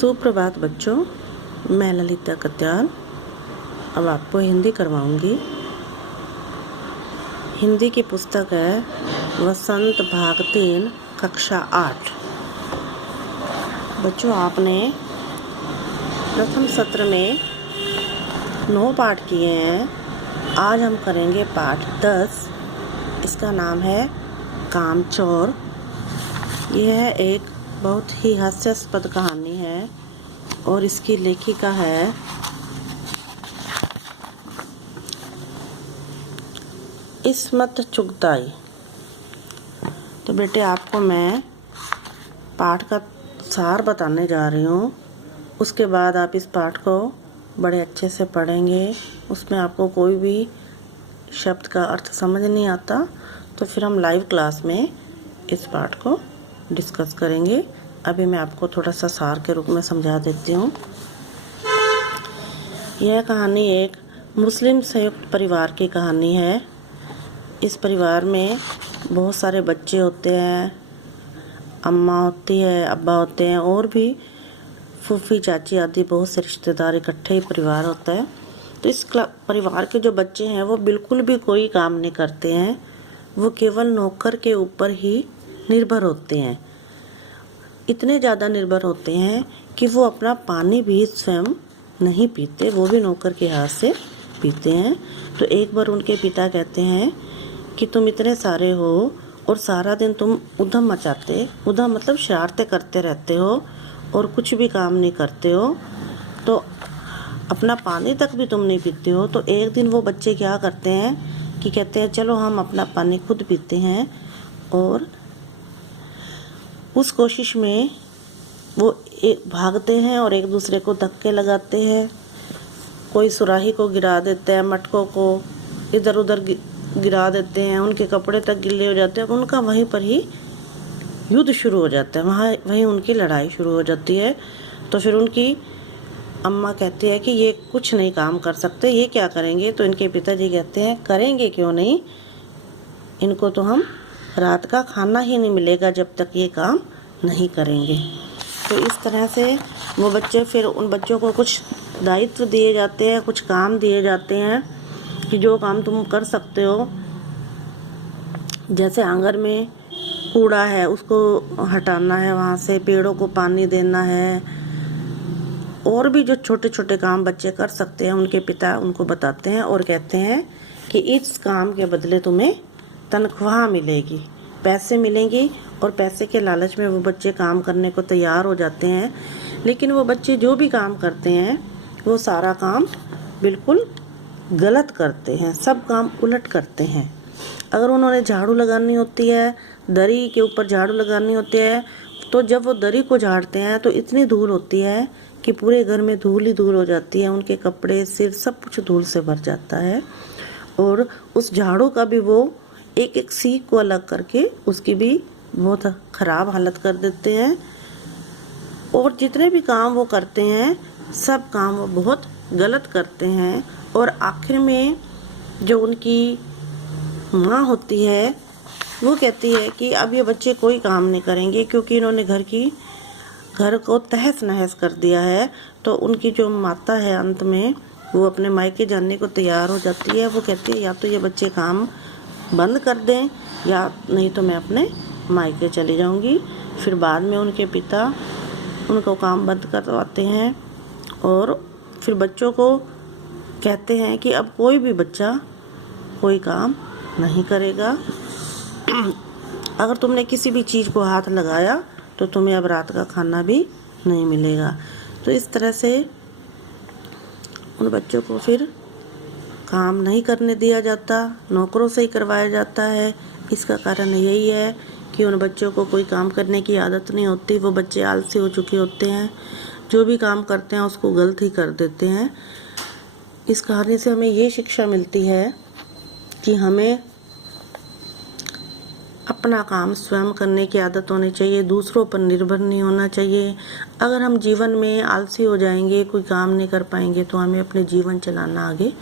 सुप्रभात बच्चों, मैं ललिता कत्याल अब आपको हिंदी करवाऊंगी। हिंदी की पुस्तक है वसंत भाग 3 कक्षा 8। बच्चों, आपने प्रथम सत्र में 9 पाठ किए हैं। आज हम करेंगे पाठ 10। इसका नाम है कामचोर। यह एक बहुत ही हास्यास्पद कहानी है और इसकी लेखिका है इस्मत चुगताई। तो बेटे, आपको मैं पाठ का सार बताने जा रही हूँ। उसके बाद आप इस पाठ को बड़े अच्छे से पढ़ेंगे। उसमें आपको कोई भी शब्द का अर्थ समझ नहीं आता तो फिर हम लाइव क्लास में इस पाठ को डिस्कस करेंगे। अभी मैं आपको थोड़ा सा सार के रूप में समझा देती हूँ। यह कहानी एक मुस्लिम संयुक्त परिवार की कहानी है। इस परिवार में बहुत सारे बच्चे होते हैं, अम्मा होती है, अब्बा होते हैं और भी फूफी चाची आदि बहुत से रिश्तेदार इकट्ठे ही परिवार होता है। तो इस परिवार के जो बच्चे हैं वो बिल्कुल भी कोई काम नहीं करते हैं। वो केवल नौकर के ऊपर ही निर्भर होते हैं। इतने ज़्यादा निर्भर होते हैं कि वो अपना पानी भी स्वयं नहीं पीते, वो भी नौकर के हाथ से पीते हैं। तो एक बार उनके पिता कहते हैं कि तुम इतने सारे हो और सारा दिन तुम उधम मचाते, उधम मतलब शरारतें करते रहते हो और कुछ भी काम नहीं करते हो, तो अपना पानी तक भी तुम नहीं पीते हो। तो एक दिन वो बच्चे क्या करते हैं कि कहते हैं चलो हम अपना पानी खुद पीते हैं। और उस कोशिश में वो भागते हैं और एक दूसरे को धक्के लगाते हैं। कोई सुराही को गिरा देता है, मटकों को इधर उधर गिरा देते हैं, उनके कपड़े तक गिले हो जाते हैं। उनका वहीं पर ही युद्ध शुरू हो जाता है, वहीं उनकी लड़ाई शुरू हो जाती है। तो फिर उनकी अम्मा कहती है कि ये कुछ नहीं काम कर सकते, ये क्या करेंगे। तो इनके पिताजी कहते हैं करेंगे क्यों नहीं, इनको तो हम रात का खाना ही नहीं मिलेगा जब तक ये काम नहीं करेंगे। तो इस तरह से वो बच्चे, फिर उन बच्चों को कुछ दायित्व दिए जाते हैं, कुछ काम दिए जाते हैं कि जो काम तुम कर सकते हो। जैसे आंगन में कूड़ा है उसको हटाना है, वहाँ से पेड़ों को पानी देना है, और भी जो छोटे छोटे काम बच्चे कर सकते हैं उनके पिता उनको बताते हैं और कहते हैं कि इस काम के बदले तुम्हें तनख्वाह मिलेगी, पैसे मिलेंगी। और पैसे के लालच में वो बच्चे काम करने को तैयार हो जाते हैं। लेकिन वो बच्चे जो भी काम करते हैं वो सारा काम बिल्कुल गलत करते हैं, सब काम उलट करते हैं। अगर उन्होंने झाड़ू लगानी होती है, दरी के ऊपर झाड़ू लगानी होती है, तो जब वो दरी को झाड़ते हैं तो इतनी धूल होती है कि पूरे घर में धूल ही धूल हो जाती है। उनके कपड़े, सिर, सब कुछ धूल से भर जाता है। और उस झाड़ू का भी वो एक एक सीख को अलग करके उसकी भी बहुत ख़राब हालत कर देते हैं। और जितने भी काम वो करते हैं सब काम वो बहुत गलत करते हैं। और आखिर में जो उनकी माँ होती है वो कहती है कि अब ये बच्चे कोई काम नहीं करेंगे क्योंकि इन्होंने घर को तहस नहस कर दिया है। तो उनकी जो माता है अंत में वो अपने मायके जाने को तैयार हो जाती है। वो कहती है या तो ये बच्चे काम बंद कर दें या नहीं तो मैं अपने मायके चली जाऊंगी। फिर बाद में उनके पिता उनको काम बंद करवाते हैं और फिर बच्चों को कहते हैं कि अब कोई भी बच्चा कोई काम नहीं करेगा। अगर तुमने किसी भी चीज़ को हाथ लगाया तो तुम्हें अब रात का खाना भी नहीं मिलेगा। तो इस तरह से उन बच्चों को फिर काम नहीं करने दिया जाता, नौकरों से ही करवाया जाता है। इसका कारण यही है कि उन बच्चों को कोई काम करने की आदत नहीं होती। वो बच्चे आलसी हो चुके होते हैं, जो भी काम करते हैं उसको गलत ही कर देते हैं। इस कहानी से हमें ये शिक्षा मिलती है कि हमें अपना काम स्वयं करने की आदत होनी चाहिए, दूसरों पर निर्भर नहीं होना चाहिए। अगर हम जीवन में आलसी हो जाएंगे, कोई काम नहीं कर पाएंगे तो हमें अपने जीवन चलाना आगे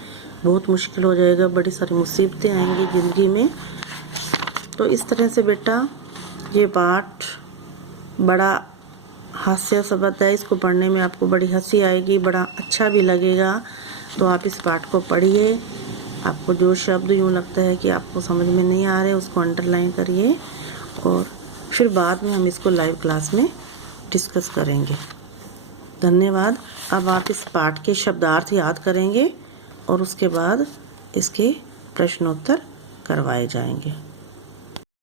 बहुत मुश्किल हो जाएगा, बड़ी सारी मुसीबतें आएंगी ज़िंदगी में। तो इस तरह से बेटा ये पाठ बड़ा हास्य शब्द है, इसको पढ़ने में आपको बड़ी हंसी आएगी, बड़ा अच्छा भी लगेगा। तो आप इस पाठ को पढ़िए। आपको जो शब्द यूँ लगता है कि आपको समझ में नहीं आ रहे, उसको अंडरलाइन करिए और फिर बाद में हम इसको लाइव क्लास में डिस्कस करेंगे। धन्यवाद। अब आप इस पाठ के शब्दार्थ याद करेंगे और उसके बाद इसके प्रश्नोत्तर करवाए जाएंगे।